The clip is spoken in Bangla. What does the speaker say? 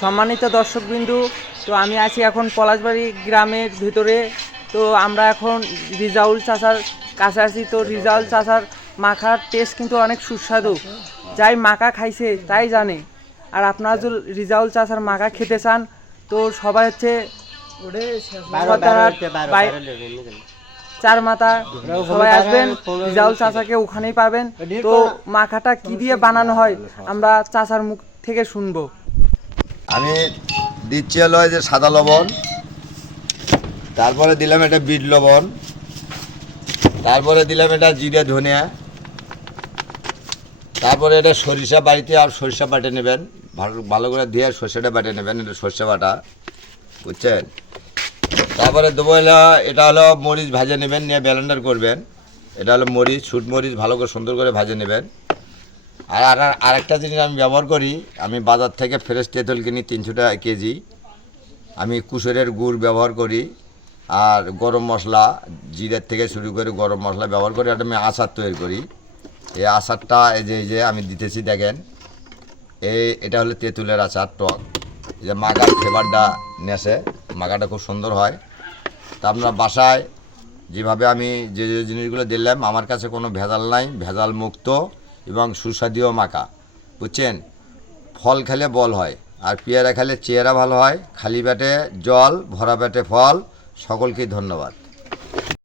সম্মানিত দর্শকবিন্দু, তো আমি আছি এখন পলাশবাড়ি গ্রামের ভিতরে। তো আমরা এখন রিজাউল চাচার কাছে আছি। তো রিজাউল চাচার মাখার টেস্ট কিন্তু অনেক সুস্বাদু, যাই মাখা খাইছে তাই জানে। আর আপনারা যদি রিজাউল চাচার মাখা খেতে চান তো সবাই হচ্ছে চার মাথা সবাই আসবেন, রিজাউল চাচাকে ওখানেই পাবেন। তো মাখাটা কি দিয়ে বানানো হয় আমরা চাচার মুখ থেকে শুনবো। আমি দিচ্ছি হলো যে সাদা লবণ, তারপরে দিলাম এটা বিট লবণ, তারপরে দিলাম এটা জিরে ধনিয়া, তারপরে এটা সরিষা বাড়িতে আর সরিষা বাটে নেবেন, ভালো করে দিয়ে সরিষাটা বাটে নেবেন, এটা সরিষা বাটা, বুঝছেন। তারপরে দেবো হলো এটা হলো মরিচ ভাজে নেবেন, নিয়ে ব্লেন্ডার করবেন। এটা হলো মরিচ, শুট মরিচ ভালো করে সুন্দর করে ভাজে নেবেন। আর আরেকটা জিনিস আমি ব্যবহার করি, আমি বাজার থেকে ফ্রেশ তেঁতুল কিনি 300 টাকা কেজি। আমি কুসুরের গুড় ব্যবহার করি, আর গরম মশলা জিরের থেকে শুরু করে গরম মশলা ব্যবহার করে একটা আমি আচার তৈরি করি। এই আচারটা এই যে আমি দিতেছি দেখেন, এটা হলো তেঁতুলের আচার টক, যে মাখার ফ্লেভারটা নেসে, মাখাটা খুব সুন্দর হয়। তা আপনার বাসায় যেভাবে আমি যে জিনিসগুলো দিলাম, আমার কাছে কোনো ভেজাল নাই, ভেজাল মুক্ত এবং সুস্বাদু মাখা, বুঝছেন। ফল খেলে বল হয়, আর পেয়ারা খেলে চেহারা ভালো হয়। খালি পেটে জল, ভরা পেটে ফল। সকলকেই ধন্যবাদ।